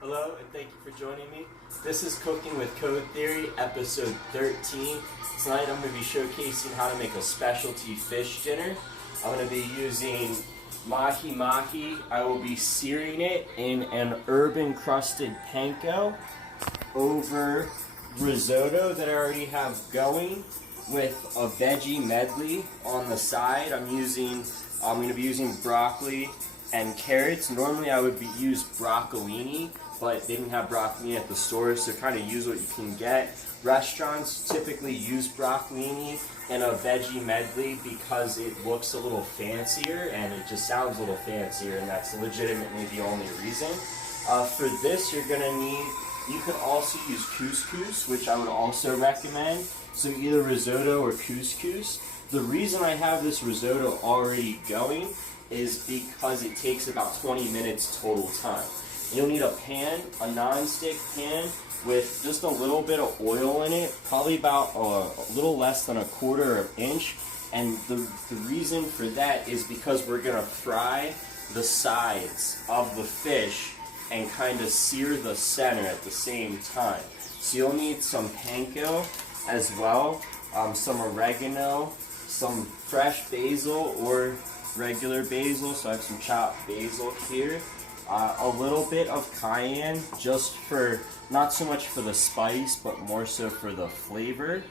Hello, and thank you for joining me. This is Cooking with Cod3Theory, episode 13. Tonight I'm going to be showcasing how to make a specialty fish dinner. I'm going to be using Mahi Mahi. I will be searing it in an herb-encrusted panko over risotto that I already have going with a veggie medley on the side. I'm going to be using broccoli and carrots. Normally I would use broccolini, but they didn't have broccolini at the store, so kind of use what you can get. Restaurants typically use broccolini in a veggie medley because it looks a little fancier and it just sounds a little fancier, and that's legitimately the only reason. For this, you're going to need, you can also use couscous, which I would also recommend. So either risotto or couscous. The reason I have this risotto already going is because it takes about 20 minutes total time. You'll need a pan, a non-stick pan with just a little bit of oil in it, probably about a little less than 1/4 inch. And the reason for that is because we're gonna fry the sides of the fish and kind of sear the center at the same time. So you'll need some panko as well, some oregano, some fresh basil or regular basil, so I have some chopped basil here. A little bit of cayenne, just for, not so much for the spice, but more so for the flavor.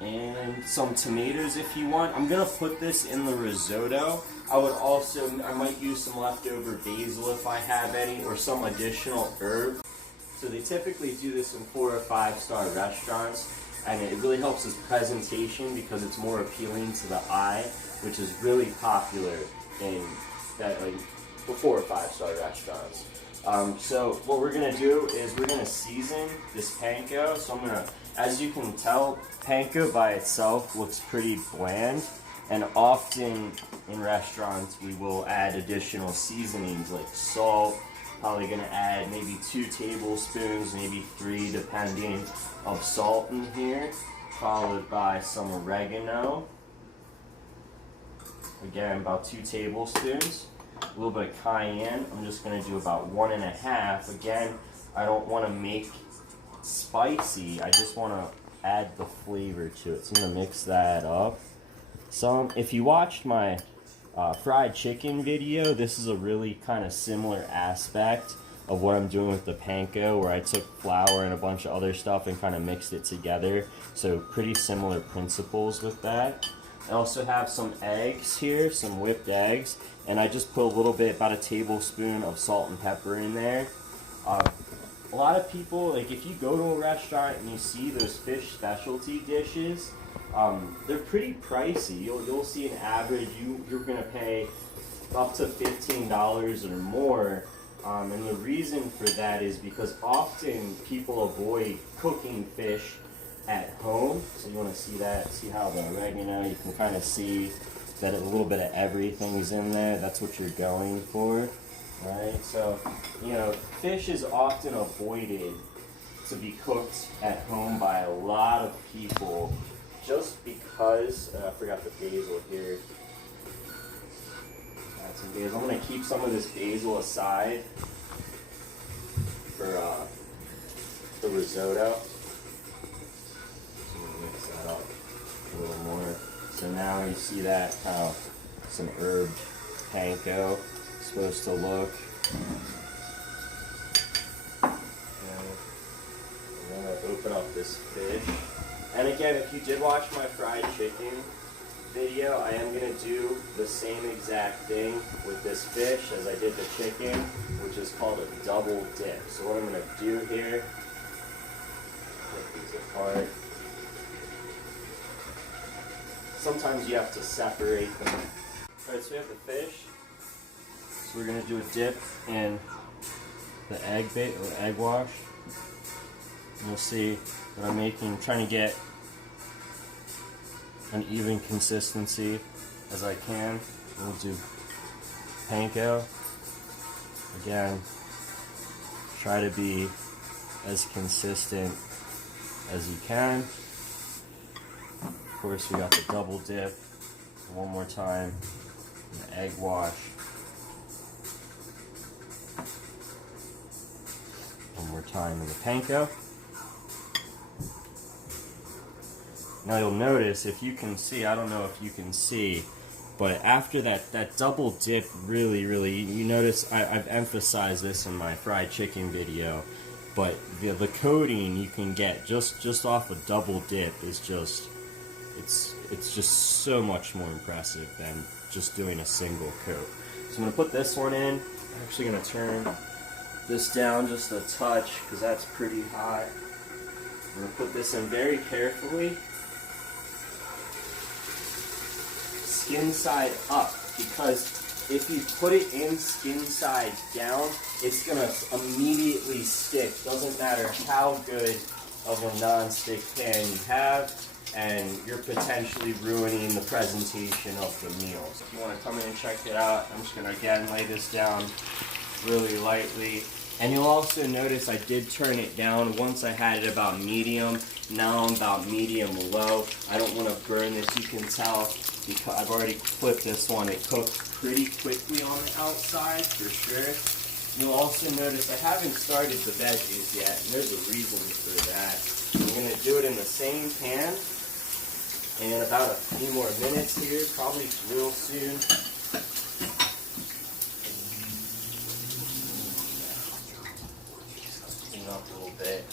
And some tomatoes if you want. I'm gonna put this in the risotto. I might use some leftover basil if I have any, or some additional herb. So they typically do this in 4 or 5-star restaurants, and it really helps with presentation because it's more appealing to the eye, which is really popular in that, like, 4 or 5-star restaurants. So what we're gonna do is we're gonna season this panko. So I'm gonna, as you can tell, panko by itself looks pretty bland, and often in restaurants we will add additional seasonings like salt. Probably gonna add maybe 2 tablespoons, maybe 3, depending, of salt in here, followed by some oregano. Again, about 2 tablespoons. A little bit of cayenne. I'm just going to do about 1.5. Again, I don't want to make spicy. I just want to add the flavor to it. So I'm going to mix that up. If you watched my fried chicken video, this is a really kind of similar aspect of what I'm doing with the panko, where I took flour and a bunch of other stuff and kind of mixed it together. So pretty similar principles with that. I also have some eggs here, some whipped eggs, and I just put a little bit, about 1 tablespoon of salt and pepper in there. A lot of people, like, if you go to a restaurant and you see those fish specialty dishes, they're pretty pricey. You'll see an average, you're going to pay up to $15 or more. And the reason for that is because often people avoid cooking fish at home. So you want to see how the oregano, you can kind of see that a little bit of everything is in there. That's what you're going for, right? So, you know, fish is often avoided to be cooked at home by a lot of people just because, I forgot the basil here. Add some basil. I'm going to keep some of this basil aside for the risotto. Mix that up a little more. So now you see that how some herb panko is supposed to look. Okay. I'm going to open up this fish. And again, if you did watch my fried chicken video, I am going to do the same exact thing with this fish as I did the chicken, which is called a double dip. So what I'm going to do here, take these apart. Sometimes you have to separate them. Alright, so we have the fish. So we're going to do a dip in the egg wash. And you'll see that I'm trying to get an even consistency as I can. We'll do panko. Again, try to be as consistent as you can. Of course, we got the double dip. One more time, the egg wash. more time in the panko. Now you'll notice, if you can see, I don't know if you can see, but after that double dip, really, you notice I've emphasized this in my fried chicken video, but the coating you can get just off a double dip is just, it's just so much more impressive than just doing a single coat. So I'm going to put this one in. I'm actually going to turn this down just a touch because that's pretty hot. I'm going to put this in very carefully. Skin side up, because if you put it in skin side down, it's going to immediately stick. Doesn't matter how good of a non-stick pan you have, and you're potentially ruining the presentation of the meals. If you want to come in and check it out, I'm just going to again lay this down really lightly. And you'll also notice I did turn it down once I had it about medium. Now I'm about medium low. I don't want to burn this, you can tell, because I've already flipped this one. It cooked pretty quickly on the outside, for sure. You'll also notice I haven't started the veggies yet, and there's a reason for that. I'm going to do it in the same pan in about a few more minutes here, probably real soon. Clean up a little bit.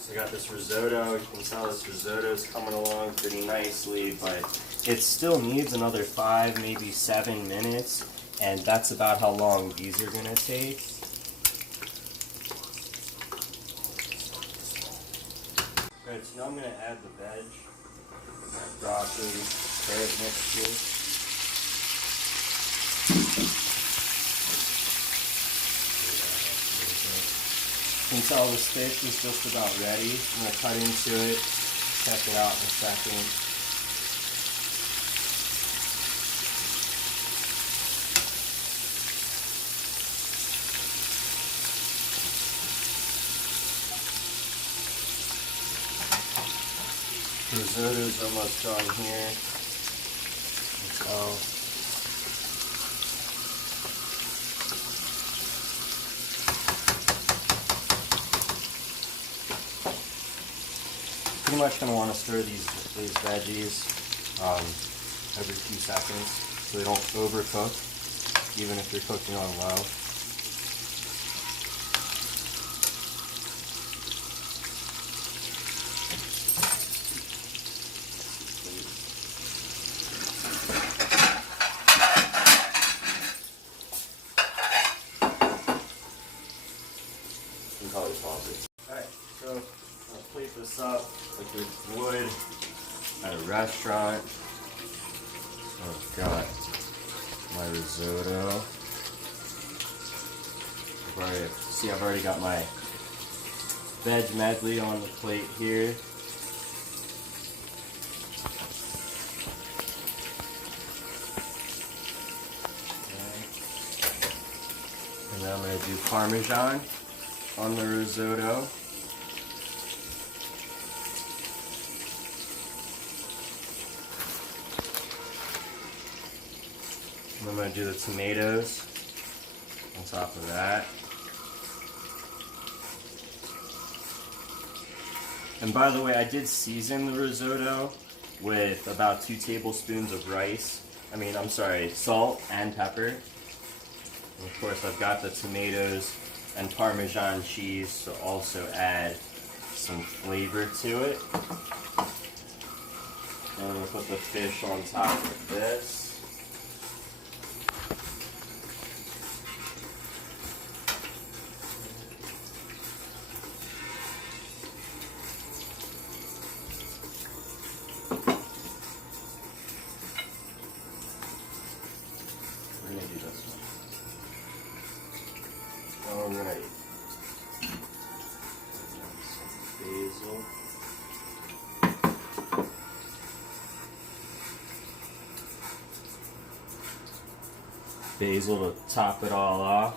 So I got this risotto. You can tell this risotto is coming along pretty nicely, but it still needs another 5, maybe 7 minutes, and that's about how long these are going to take. Alright, so now I'm going to add the veg, broccoli, carrot mixture. You can tell this fish is just about ready. I'm going to cut into it, check it out in a second. Risotto's almost done here. So pretty much going to want to stir these veggies every few seconds so they don't overcook, even if you're cooking on low. Alright, so I'll plate this up like you would at a restaurant. I've got my risotto. I've already got my veg medley on the plate here. And then I'm going to do Parmesan on the risotto. And I'm going to do the tomatoes on top of that. And by the way, I did season the risotto with about 2 tablespoons of salt and pepper. And of course, I've got the tomatoes and Parmesan cheese to also add some flavor to it. And I'm going to put the fish on top of this. We're going to do this one. Alright. Basil. Basil to top it all off.